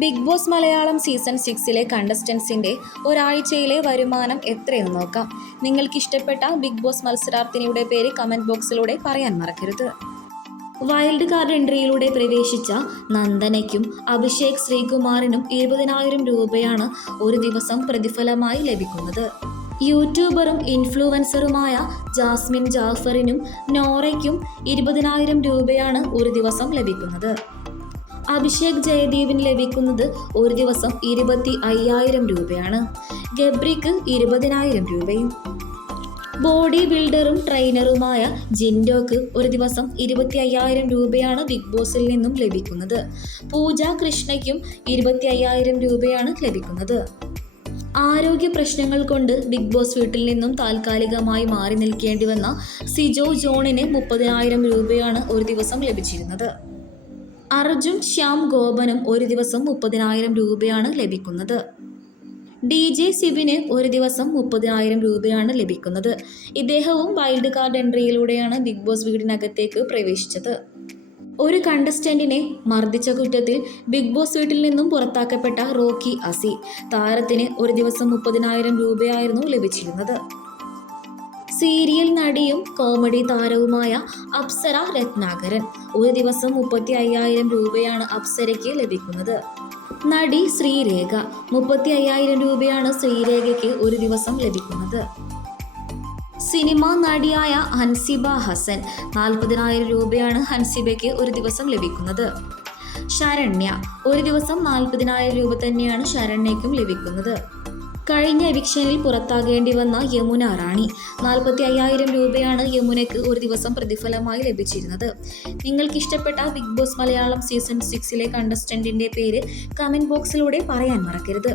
Big Boss Malayalam season സിക്സിലെ കണ്ടസ്റ്റൻസിന്റെ ഒരാഴ്ചയിലെ വരുമാനം എത്രയെന്ന് നോക്കാം. നിങ്ങൾക്ക് ഇഷ്ടപ്പെട്ട ബിഗ് ബോസ് മത്സരാർത്ഥിനിയുടെ പേര് കമന്റ് ബോക്സിലൂടെ പറയാൻ മറക്കരുത്. വൈൽഡ് കാർഡ് എൻട്രിയിലൂടെ പ്രവേശിച്ച നന്ദനയ്ക്കും അഭിഷേക് ശ്രീകുമാറിനും ഇരുപതിനായിരം രൂപയാണ് ഒരു ദിവസം പ്രതിഫലമായി ലഭിക്കുന്നത്. യൂട്യൂബറും ഇൻഫ്ലുവൻസറുമായ ജാസ്മിൻ ജാഫറിനും നോറയ്ക്കും ഇരുപതിനായിരം രൂപയാണ് ഒരു ദിവസം ലഭിക്കുന്നത്. അഭിഷേക് ജയദീപിന് ലഭിക്കുന്നത് ഒരു ദിവസം ഇരുപത്തി അയ്യായിരം രൂപയാണ്. ഗബ്രിക്ക് ഇരുപതിനായിരം രൂപയും. ബോഡി ബിൽഡറും ട്രെയിനറുമായ ജിൻഡോക്ക് ഒരു ദിവസം ഇരുപത്തി അയ്യായിരം രൂപയാണ് ബിഗ് ബോസിൽ നിന്നും ലഭിക്കുന്നത്. പൂജ കൃഷ്ണയ്ക്കും ഇരുപത്തി അയ്യായിരം രൂപയാണ് ലഭിക്കുന്നത്. ആരോഗ്യ പ്രശ്നങ്ങൾ കൊണ്ട് ബിഗ് ബോസ് വീട്ടിൽ നിന്നും താൽക്കാലികമായി മാറി നിൽക്കേണ്ടി വന്ന സിജോ ജോണിന് മുപ്പതിനായിരം രൂപയാണ് ഒരു ദിവസം ലഭിച്ചിരുന്നത്. അർജുൻ ശ്യാം ഗോപനും ഒരു ദിവസം മുപ്പതിനായിരം രൂപയാണ് ലഭിക്കുന്നത്. ഡി ജെ സിബിന് ഒരു ദിവസം മുപ്പതിനായിരം രൂപയാണ് ലഭിക്കുന്നത്. ഇദ്ദേഹവും വൈൽഡ് കാർഡ് എൻട്രിയിലൂടെയാണ് ബിഗ് ബോസ് വീടിനകത്തേക്ക് പ്രവേശിച്ചത്. ഒരു കണ്ടസ്റ്റന്റിനെ മർദ്ദിച്ച കുറ്റത്തിൽ ബിഗ് ബോസ് വീട്ടിൽ നിന്നും പുറത്താക്കപ്പെട്ട റോക്കി അസി താരത്തിന് ഒരു ദിവസം മുപ്പതിനായിരം രൂപയായിരുന്നു ലഭിച്ചിരുന്നത്. സീരിയൽ നടിയും കോമഡി താരവുമായ അപ്സര രത്നാകരൻ. ഒരു ദിവസം മുപ്പത്തി അയ്യായിരം രൂപയാണ് അപ്സരയ്ക്ക് ലഭിക്കുന്നത്. നടി ശ്രീരേഖ മുപ്പത്തി അയ്യായിരം രൂപയാണ് ശ്രീരേഖയ്ക്ക് ഒരു ദിവസം ലഭിക്കുന്നത്. സിനിമാ നടിയായ ഹൻസിബ ഹസൻ നാൽപ്പതിനായിരം രൂപയാണ് ഹൻസിബയ്ക്ക് ഒരു ദിവസം ലഭിക്കുന്നത്. ശരണ്യ ഒരു ദിവസം നാൽപ്പതിനായിരം രൂപ തന്നെയാണ് ശരണ്യയ്ക്കും ലഭിക്കുന്നത്. കഴിഞ്ഞ എവിക്ഷനിൽ പുറത്താകേണ്ടി വന്ന യമുന റാണി. നാൽപ്പത്തി അയ്യായിരം രൂപയാണ് യമുനയ്ക്ക് ഒരു ദിവസം പ്രതിഫലമായി ലഭിച്ചിരുന്നത്. നിങ്ങൾക്ക് ഇഷ്ടപ്പെട്ട ബിഗ് ബോസ് മലയാളം സീസൺ സിക്സിലെ കണ്ടസ്റ്റന്റിന്റെ പേര് കമന്റ് ബോക്സിലൂടെ പറയാൻ മറക്കരുത്.